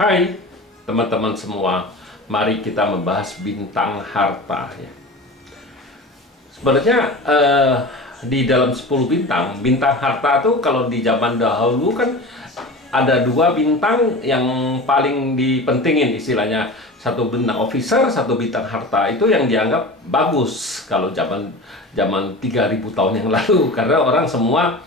Hai teman-teman semua, mari kita membahas bintang harta ya. Sebenarnya di dalam 10 bintang, bintang harta tuh kalau di zaman dahulu kan ada 2 bintang yang paling dipentingin istilahnya. Satu bintang officer, satu bintang harta. Itu yang dianggap bagus kalau zaman 3000 tahun yang lalu, karena orang semua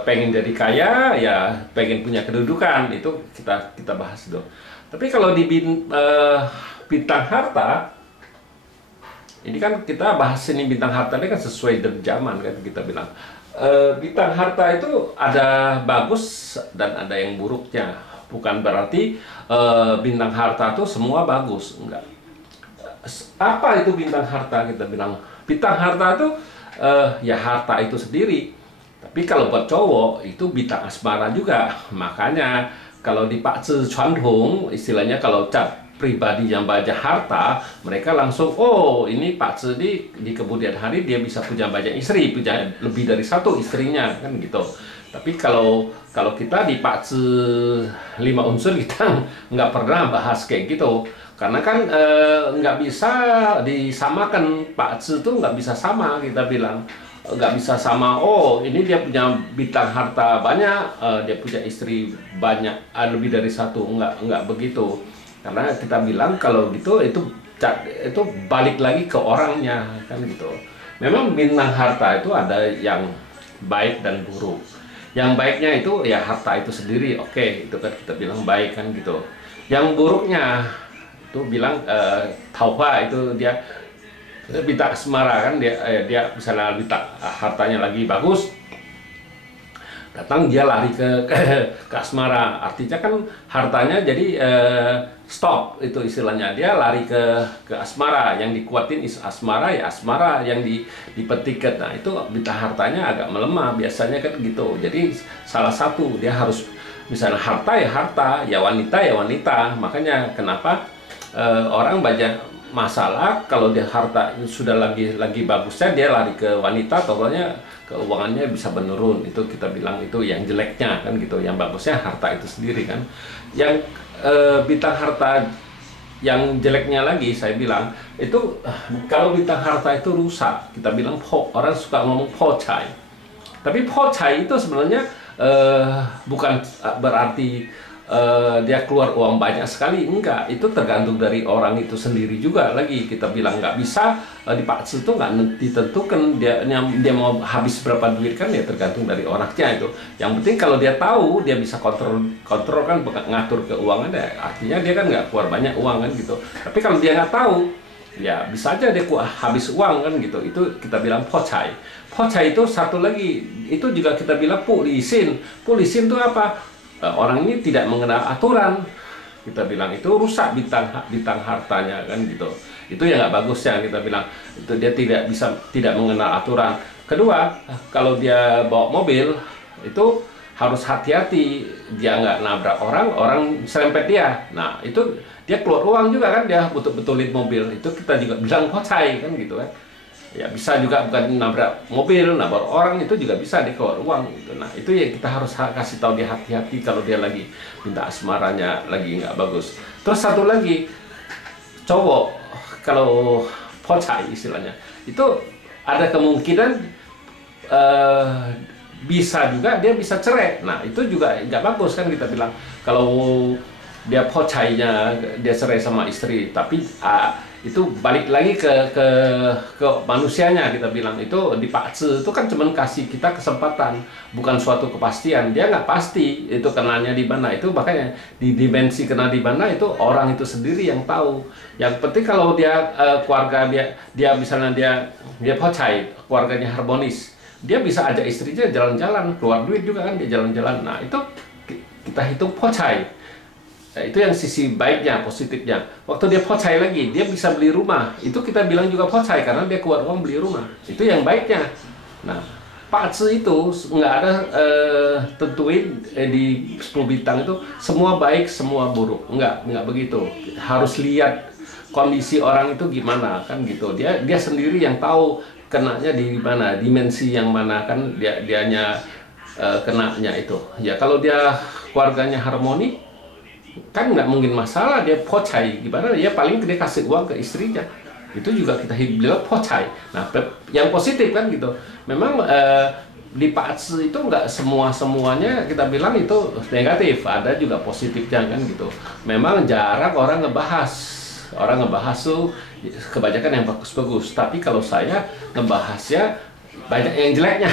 pengen jadi kaya, ya pengen punya kedudukan. Itu kita bahas dulu. Tapi kalau di bintang harta, ini kan kita bahas ini bintang harta ini kan sesuai dengan zaman kan kita bilang. Bintang harta itu ada bagus dan ada yang buruknya. Bukan berarti bintang harta itu semua bagus, enggak. Apa itu bintang harta? Kita bilang bintang harta itu ya harta itu sendiri. Tapi kalau buat cowok itu bintang asmara juga. Makanya kalau di Pak Zi Chuan Hong, istilahnya kalau cat pribadi yang baca harta, mereka langsung, oh ini Pak Zi di kemudian hari dia bisa punya banyak istri, punya lebih dari 1 istrinya kan gitu. Tapi kalau kita di Pak Zi 5 unsur kita nggak pernah bahas kayak gitu. Karena kan nggak bisa disamakan, Pak Zi itu nggak bisa sama, kita bilang nggak bisa sama. Oh ini dia punya bintang harta banyak, dia punya istri banyak, lebih dari 1, nggak begitu. Karena kita bilang kalau gitu itu balik lagi ke orangnya kan gitu. Memang bintang harta itu ada yang baik dan buruk. Yang baiknya itu ya harta itu sendiri, oke, itu kan kita bilang baik kan gitu. Yang buruknya itu bilang tauha, itu dia bintang asmara kan, dia misalnya bintang hartanya lagi bagus, datang dia lari ke asmara. Artinya kan hartanya jadi stop, itu istilahnya, dia lari ke asmara. Yang dikuatin asmara, ya asmara yang dipetikkan. Nah itu bintang hartanya agak melemah biasanya kan gitu. Jadi salah satu dia harus, misalnya harta ya harta, ya wanita ya wanita. Makanya kenapa orang banyak masalah kalau dia harta sudah lagi bagusnya, dia lari ke wanita, totalnya keuangannya bisa menurun. Itu kita bilang itu yang jeleknya kan gitu. Yang bagusnya harta itu sendiri kan. Yang bintang harta yang jeleknya lagi, saya bilang itu kalau bintang harta itu rusak, kita bilang orang suka ngomong pocai. Tapi pocai itu sebenarnya bukan berarti dia keluar uang banyak sekali, enggak. Itu tergantung dari orang itu sendiri juga. Lagi kita bilang nggak bisa di Pak Zi itu nggak ditentukan dia mau habis berapa duit kan, ya tergantung dari orangnya itu. Yang penting kalau dia tahu, dia bisa kontrol kan, ngatur keuangan, ya artinya dia kan nggak keluar banyak uang kan gitu. Tapi kalau dia nggak tahu, ya bisa aja dia habis uang kan gitu. Itu kita bilang pocai. Pocai itu satu lagi, itu juga kita bilang pulisin. Pulisin itu apa? Orang ini tidak mengenal aturan, kita bilang itu rusak bintang hartanya kan gitu. Itu yang nggak bagus ya, kita bilang itu dia tidak mengenal aturan. Kedua, kalau dia bawa mobil itu harus hati-hati, dia nggak nabrak orang serempet dia. Nah itu dia keluar uang juga kan, dia betul-betulin mobil. Itu kita juga bilang pocai kan gitu kan. Ya bisa juga, bukan nabrak mobil, nabrak orang, itu juga bisa dia keluar uang gitu. Nah itu ya kita harus kasih tahu dia hati-hati kalau dia lagi minta asmaranya lagi nggak bagus. Terus satu lagi, cowok kalau pocai istilahnya itu ada kemungkinan bisa juga dia bisa cerai. Nah itu juga nggak bagus kan, kita bilang kalau dia pocainya dia cerai sama istri, tapi itu balik lagi ke manusianya, kita bilang itu di Pak Zi itu kan cuman kasih kita kesempatan, bukan suatu kepastian. Dia nggak pasti itu kenanya di mana, itu makanya di dimensi kena di mana itu orang itu sendiri yang tahu. Yang penting kalau dia keluarga dia misalnya dia pocai, keluarganya harmonis, dia bisa ajak istrinya jalan-jalan, keluar duit juga kan dia jalan-jalan. Nah itu kita hitung pocai. Nah, itu yang sisi baiknya, positifnya. Waktu dia pocai lagi, dia bisa beli rumah. Itu kita bilang juga pocai, karena dia keluar uang beli rumah. Itu yang baiknya. Nah, Pak Zi itu nggak ada tentuin di 10 bintang itu semua baik, semua buruk. Nggak begitu. Harus lihat kondisi orang itu gimana, kan gitu. Dia sendiri yang tahu kenanya di mana, dimensi yang mana, kan dianya kenanya itu. Ya kalau dia keluarganya harmoni, kan nggak mungkin masalah dia pocai, gimana dia paling dia kasih uang ke istrinya, itu juga kita bilang pocai. Nah, yang positif kan gitu. Memang di Pak Atse itu nggak semuanya kita bilang itu negatif, ada juga positifnya kan gitu. Memang jarang orang ngebahas tuh kebanyakan yang bagus-bagus, tapi kalau saya ngebahasnya banyak yang jeleknya.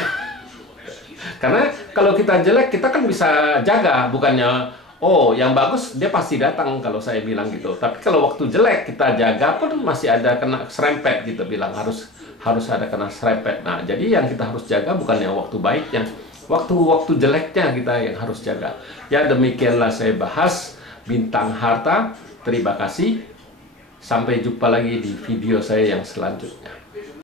Karena kalau kita jelek, kita kan bisa jaga, bukannya oh yang bagus dia pasti datang kalau saya bilang gitu. Tapi kalau waktu jelek kita jaga pun masih ada kena serempet gitu, bilang harus ada kena serempet. Nah, jadi yang kita harus jaga bukannya waktu baiknya, waktu jeleknya kita yang harus jaga. Ya, demikianlah saya bahas bintang harta. Terima kasih. Sampai jumpa lagi di video saya yang selanjutnya.